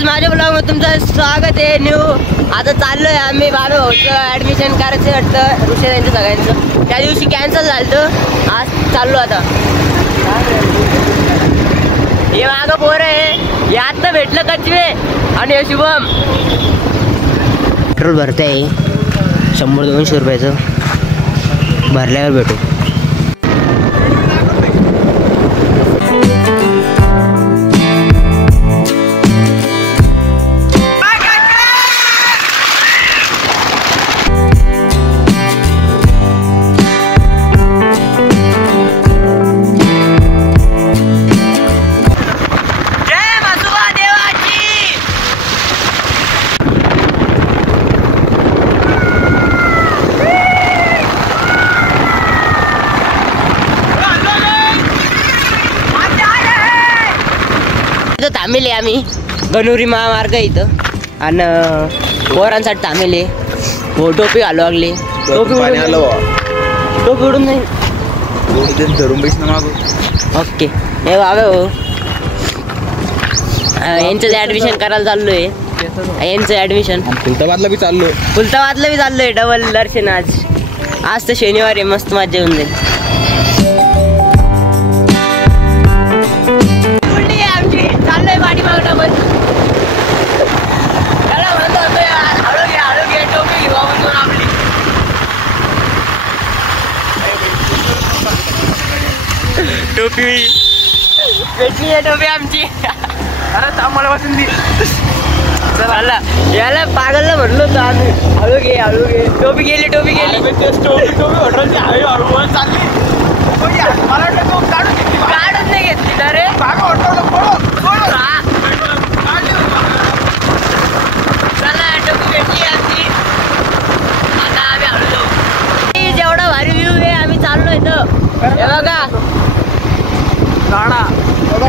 Guys माझ्या ब्लॉगमध्ये तुमचं स्वागत आहे न्यू. आता चाललोय आम्ही बाबा भाऊचं ॲडमिशन करायचं वाटतं ऋषी यांचं सगळ्यांचं. त्या दिवशी कॅन्सल झालं, आज चाललो. आता हे मागं पोरं आहे, हे आत्ता भेटलं कचवे आणि हे शुभम. पेट्रोल भरते आहे 100-200 रुपयाचं, भरल्यावर भेटू. थांबेले आम्ही गणुरी महामार्ग इथं आणि पोरांसाठी थांबेले. हो टोपी घालू लागले. टोपी उडून नाही धरून बैस ना मागू. ओके हे बाबा हो यांचं ॲडमिशन करायला चाललोय. यांचं ॲडमिशन फुलताबादला बी चाललोय. डबल दर्शन आज तर शनिवार आहे, मस्त मजा येऊन जाईल. टोपी भेटली आहे, टोपी आमची. आम्हाला वाचून दे चला. याला पागलला म्हटलं होतं आम्ही, हळू घे. टोपी गेली टोपी काढून नाही घेतली ना रे. चला टोपी भेटली आमची. आता आम्ही हळू जाऊ. जेवढा भारी व्ह्यू आहे, आम्ही चाललो इथं. हे बघा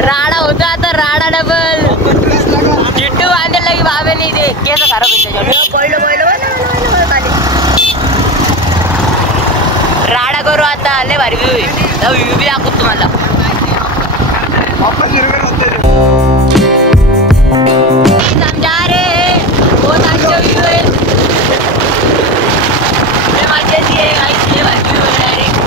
राडा होता, आता राडा डबल चिट्टू बांधला की बाबेने इथे केस खराब होते. राडा करू आता. लय भारी व्ह्यू आहे, व्ह्यू बी दाखवतो तुम्हाला. समजा रे बहुत अच्छा व्ह्यू आहे. मजाची आहे व्ह्यू आहे डायरेक्ट.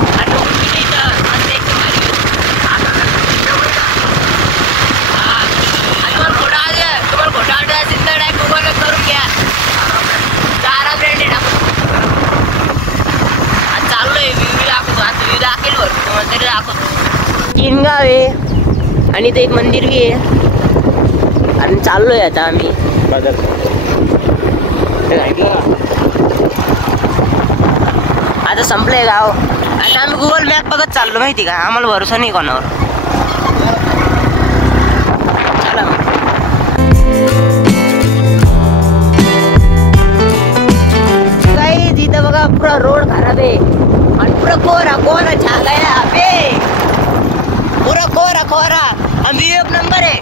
किनगाव आहे आणि इथे एक मंदिर बी आहे. आणि चाललोय आता आम्ही. आता संपलंय गाव. आता आम्ही गुगल मॅप बघत चाललो, माहिती का. आम्हाला भरोसा नाही कोणावर. चला काही तिथं बघा पुरा रोड खराब आहे आणि पुरा कोरा झाला आहे. पुरा कोरा आणि एक नंबर आहे.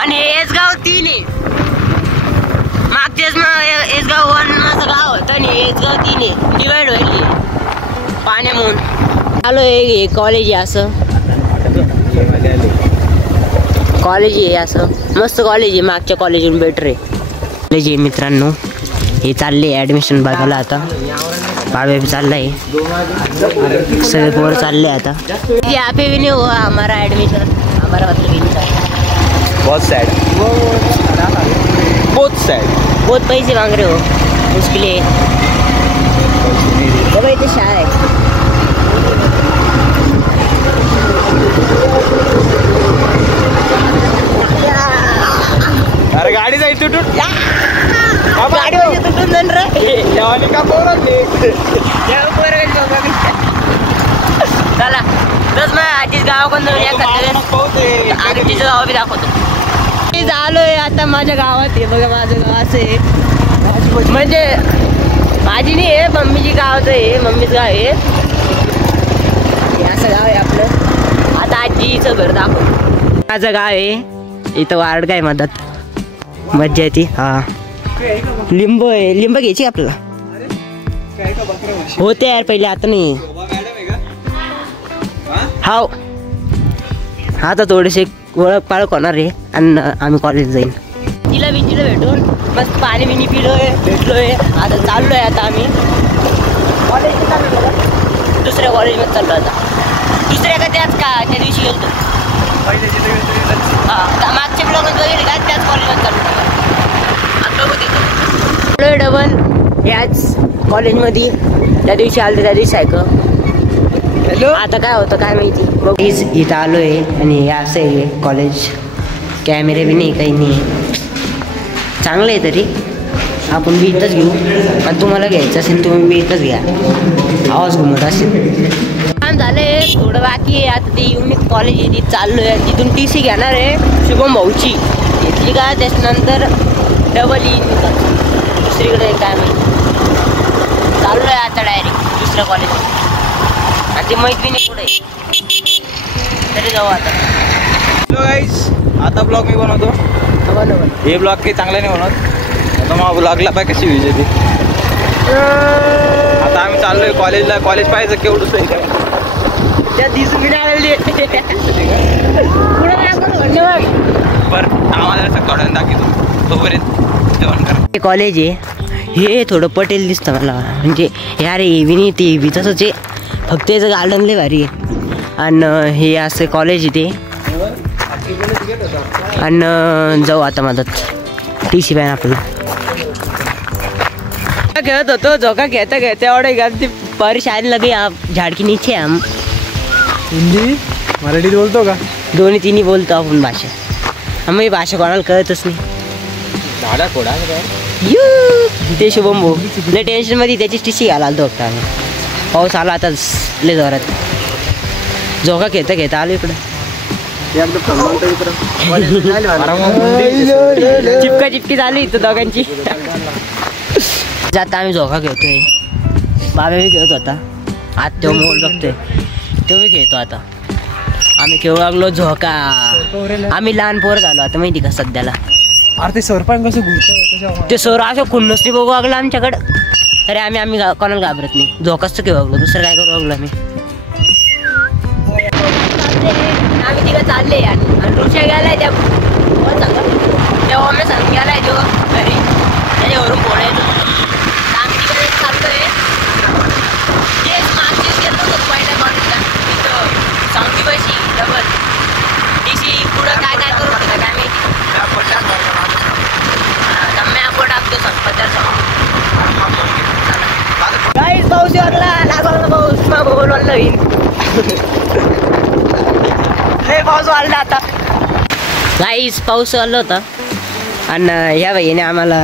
आणि एसगाव 3 आहे. मागच्याच एसगाव 1 असं गाव होतं आणि एसगाव 3 आहे. डिवाइड व्हायली पाण्यामून. आलो हे कॉलेज आहे, असं कॉलेज आहे, असं मस्त कॉलेज आहे. मागच्या कॉलेजहून बेटर आहे कॉलेज आहे मित्रांनो. हे चालले ॲडमिशन बघायला. आता बाबा भी चाललाय, सगळे पोर चालले. आता यहाँ पे भी नहीं हुआ हमारा एडमिशन. हमारा मतलब ही नहीं था. बहुत सैड. बहुत पैसे मांग रहे हो उसके लिए. जब इतने शार है. अरे गाडी जाईल तुटून. गाडी तुटून जाईल रे. चला तस मग आजीच गावाकडून आजीचं गाव बी दाखवतो. झालोय आता माझ्या गावात आहे. बघा माझं गाव असं आहे, म्हणजे माझी नाही आहे, मम्मीची गावाचं आहे. मम्मीचं गाव आहे असं गाव आहे आपलं. आता आजीचं घर दाखवतो. माझं गाव आहे इथं. वार्ड काय मदत मज्जा येते. हा लिंब आहे. लिंब घ्यायची आपल्याला. होते यार पहिले, आता नाही. हाव आता थोडेसे ओळख पाळख होणार आहे आणि आम्ही कॉलेज जाईल. आजीला बिंजीला भेटून मस्त पाणी बिनी पिलोय भेटलोय. आता चाललोय आता आम्ही कॉलेज दुसऱ्या कॉलेजमध्ये चाललो आता. दुसऱ्या का त्याच का त्या दिवशी गेलो मागच्या ब्लॉगात वगैरे का त्याच कॉलेजमध्ये चाललो डबल याच कॉलेजमध्ये त्या दिवशी आलं त्या दिवशी ऐक. हॅलो आता काय होतं काय माहिती बघ. इथं आलो आहे आणि हे असं आहे कॉलेज. कॅमेरे बी नाही काही नाही चांगलं आहे. तरी आपण बी इथंच घेऊ आणि तुम्हाला घ्यायचं असेल तुम्ही बी इथंच घ्या. आवाज घुमत असेल. काम झालं आहे थोडं बाकी आहे. आता ते युनिक कॉलेज आहे तिथं चाललो आहे. तिथून TC घेणार आहे शुभम भाऊची घेतली का त्याच्यानंतर डबल येईन दुसरीकडे काय माहिती. चाललो आहे आता डायरेक्ट दुसऱ्या कॉलेजमध्ये. आणि ते माहीत बी नाही पुढे तरी जाऊ आता. हॅलो गाईज आता ब्लॉग मी बनवतो. हे ब्लॉग काही चांगला नाही बनवत. आता मग ब्लॉगला पाय कशी व्हिज येते. आता आम्ही चाललोय कॉलेजला. कॉलेज पाहायचं केवढंच आहे काय त्या दिसून बरं आम्हाला सकाळून दाखवतो तोपर्यंत जेवण करा. कॉलेज आहे हे थोडं पटेल दिसतं मला. म्हणजे यार हे बी नाही ते बी तसंच आहे फक्त याचं गार्डन लय भारी आहे. आणि हे असं कॉलेज आहे ते. आणि जाऊ आता मदत TC पॅन आपल्याला खेळत होतो. झोका खेळता खेळता एवढे ती परेशान लगे आप झाड के नीचे हम. हिंदी मराठीत बोलतो का? दोन्ही तिन्ही बोलतो आपण भाषा. आम्ही भाषा कोणाला कळतच नाही. झाडा फोडा ते शुभम भाऊ लय टेन्शनमध्ये त्याचीच TC घ्यायला आलो होता आम्ही. पाऊस आला आता लय जोरात. झोका खेळता खेळता आलो इकडं. चिपका चिपकी झाली इथं दोघांची. जाता आम्ही झोका खेळतोय. बाबा बी खेळत होता. आज तो मोल बघतोय तो बी खेळतो. आता आम्ही खेळू लागलो झोका. आम्ही लहान पोर झालो आता माहिती का सध्याला. अरे ते सरपंच कसं घुरतं ते सर असं खुन्नसती बघू लागलं आमच्याकडं. तरी आम्ही कोणाला घाबरत नाही. झोकाच तर खेळू लागलो दुसरं काय करू लागलो आम्ही. आम्ही तिकडे चालले आणि ऋषा गेलाय त्या तेव्हा आम्ही सांग गेलाय तो घरी त्याच्यावरून बोलायचं. आम्ही तिकडे चाललोय. तेच मागचीच घेतो होतो पहिल्या कॉलेजला तिथं सांगती पैशी डबल TC पुढं काय काय करू शकता काय माहिती. मॅपवर टाकतो काहीच पाऊस लागला लागला पाऊस मग बोलवलं होईल. लय पाऊस वाढला आता. काहीच पाऊस आला होता आणि ह्या बाईने आम्हाला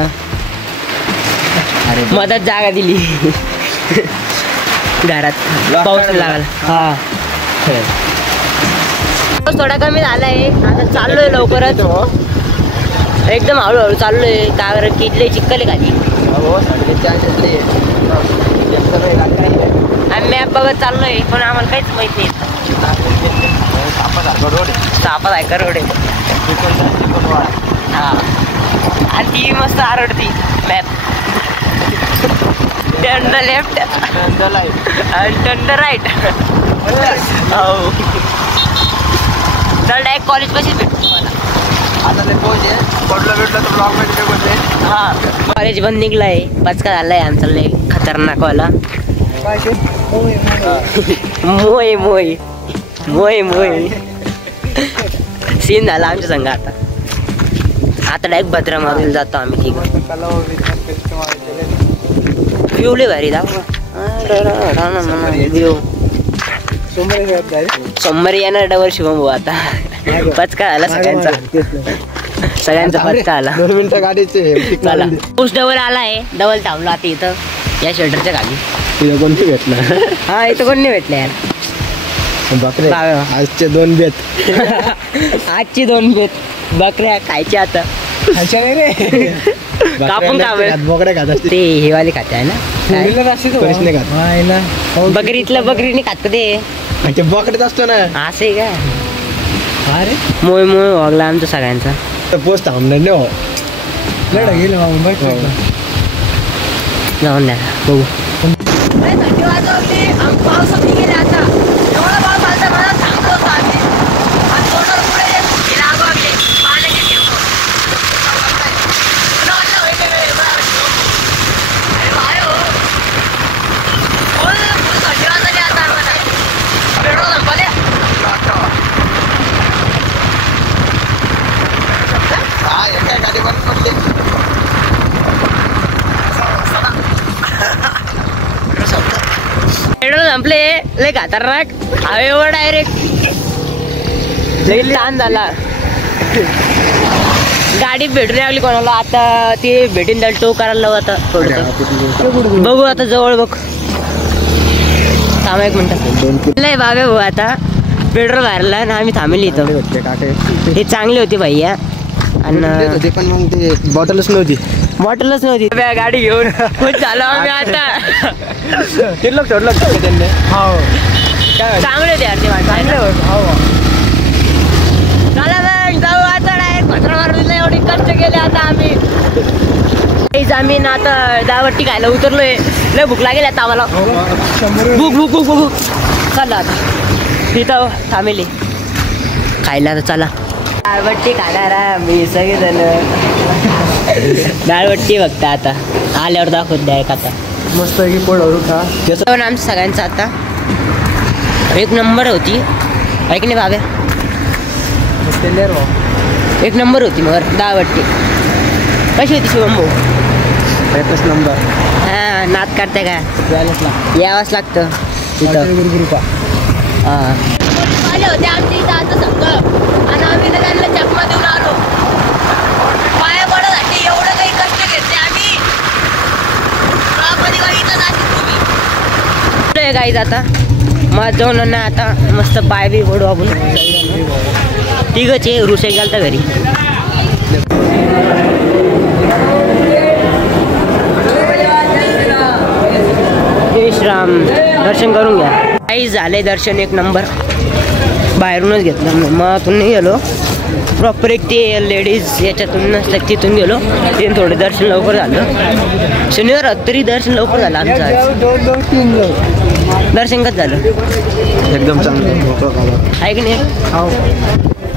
मदत जागा दिली घरात. पाऊस लागला हा पाऊस थोडा कमी झाला आहे. आता चाललोय लवकरच एकदम हळूहळू चाललोय. का बरं किडले चिक्कले खाली. आम्ही मॅप बघत चाललोय पण आम्हाला काहीच माहित नाही. सापासारखा रोड आहे. हा आणि ती मस्त आरडती मॅप. टर्न द लेफ्ट आणि टर्न द राईट. हो चल डायरेक्ट कॉलेज पाशीच भेटतो तुम्हाला. आता ते पडलं भेटलं तर ब्लॉग मध्ये बोलते. हा कॉलेज बंद निघलाय. पचका झालाय आमचा लय खतरनाक वाला. मोय मोय मोय मोय सीन झाला आमच्या संघ. आता डायरेक्ट भद्रा मारून जातो आम्ही. ठीक पिवले भारी दाखवा. सोमवारी येणार डबल शुभम भाऊ. आता पचका आला सगळ्यांचा. सगळ्यांचा पचका आला. 2 मिनिटं गाडीचे चला पाऊस डबल आलाय. डबल थांबला आता इथं या शेल्टरच्या खाली. तुझं कोण भेटला? हा इथं कोण नाही भेटलं यार. बकरे आजचे 2 बेत. आजची 2 बेत बकऱ्या खायच्या आता. खायच्या नाही रे. कापून बोकड्या खात असते ते हेवाले खाते आहे ना. बकरीतलं बकरीने खात ते म्हणजे बोकड्यात असतो ना. असं आहे का. अरे मोय मोय वागला आमचा सगळ्यांचा. पोस्ट थांबणार नाही हो. जाऊन द्या बघू. थंडी वाजवली पावसात गेले आता. एवढा पाऊस आलता मला थांबलो होतो आम्ही. आणि तोंडावर पुढे लागू आपले पाण्याचे ठेवतो. संपले लय खतरनाक हवेवर डायरेक्ट लई ताण झाला. गाडी भेटून लागली कोणाला आता ते भेटीन त्याला टो करायला लावू आता थोडं बघू आता जवळ बघ थांबा 1 मिनिट लय बाबे भाऊ आता पेट्रोल भरला ना आम्ही थांबली इथं हे चांगले होते भैया आणि पण मग ते बॉटलच नव्हती गाडी घेऊन खुश झालो आम्ही आता ठरलं त्यांनी चांगले होते यार ते चांगले चला मग जाऊ आता डायरेक्ट पत्रावर एवढी कष्ट केले आता आम्ही आता दावट्टी खायला उतरलोय लय भूक लागेल आता आम्हाला भूक चला आता तिथं थांबेली खायला तर चला दाळवट्टी खाणार मी सगळेजण दाळवट्टी बघता आता आल्यावर दाखवत द्या एक आता मस्त की पोळवरू खा पण आमचं सगळ्यांचं आता 1 नंबर होती ऐक नाही बाबा 1 नंबर होती मग दाळवट्टी कशी होती शिवम भाऊ 1 नंबर हां नाद करते का यावंच लागतं तिथं हां होते आमच्या इथं आता सगळं आणि आम्ही तर त्यांना चकमा देऊन आलो पाया पडायसाठी एवढं काही कष्ट घेतले आम्ही तुम्ही गाईज आता मग जाऊन ना आता मस्त पाय बी पडू आपण तिघच आहे रुसे गेलता घरी श्राम दर्शन करून घ्या काही झाले दर्शन 1 नंबर बाहेरूनच घेतलं मग तुम्ही नाही गेलो प्रॉपर एक ते लेडीज याच्यातून तिथून गेलो ते थोडं दर्शन लवकर झालं शनिवार रात्री दर्शन लवकर झालं आमचं दर्शन कसं झालं एकदम चांगलं आहे की नाही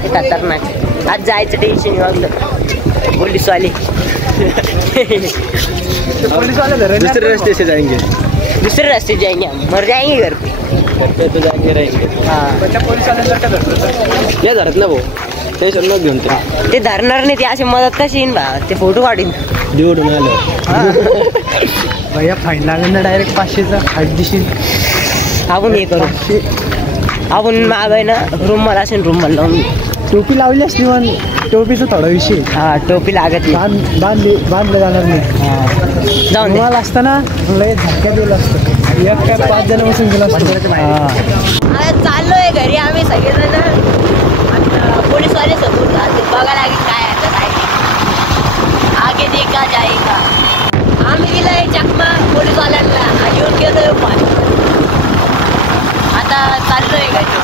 खतरनाक आज जायचं टेन्शन वागलं पोलीसवाले दूसरे रास्ते जाएंगे हम मर जाएंगे घर पे तो जाएंगे रहेंगे या धरत ना भाऊ ते सर घेऊन ते धरणार नाही ते अशी मदत कशी येईन बा ते फोटो काढीन दिवडून आलो भैया फाईन लागेल ना डायरेक्ट 500चा 8 दिवशी आपण हे करू आपण माग आहे ना रूम असेल रूम लावून टोपी लावली असली पण टोपीचा थोडा विषय हा टोपी लागत बांधलं जाणार नाही जाऊन मला असताना लय धक्का दिला असतं 5 जण बसून गेला चाललोय घरी आम्ही सगळेजण पोलीसवाले समोर बघायला लागेल काय आगे देखा जाएगा आम्ही गेलोय चकमा पोलीसवाल्यांना येऊन गेलोय पण आता चाललोय घरी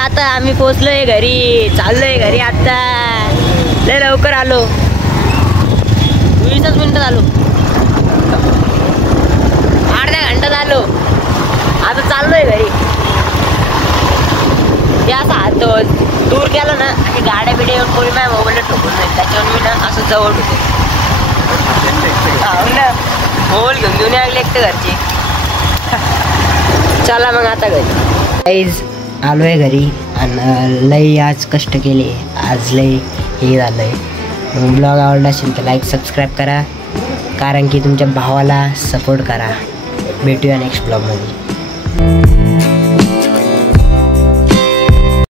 आता आम्ही पोहोचलोय घरी चाललोय घरी आता लय लवकर आलो 20 मिनिटात आलो अर्ध्या घंटात आलो आता चाललोय घरी ते असं हात दूर गेलो ना आणि गाड्या बिड्या येऊन कोणी माझ्या मोबाईलला ठोकून नाही त्याच्यावर मी ना असं जवळ होते ना मोबाईल घेऊन लागले एकटे घरचे चला मग आता घरी आलोय घरी आणि लई आज कष्ट केले आज लई हे झालंय ब्लॉग आवडला असेल तर लाईक सबस्क्राईब करा कारण की तुमच्या भावाला सपोर्ट करा भेटूया नेक्स्ट ब्लॉगमध्ये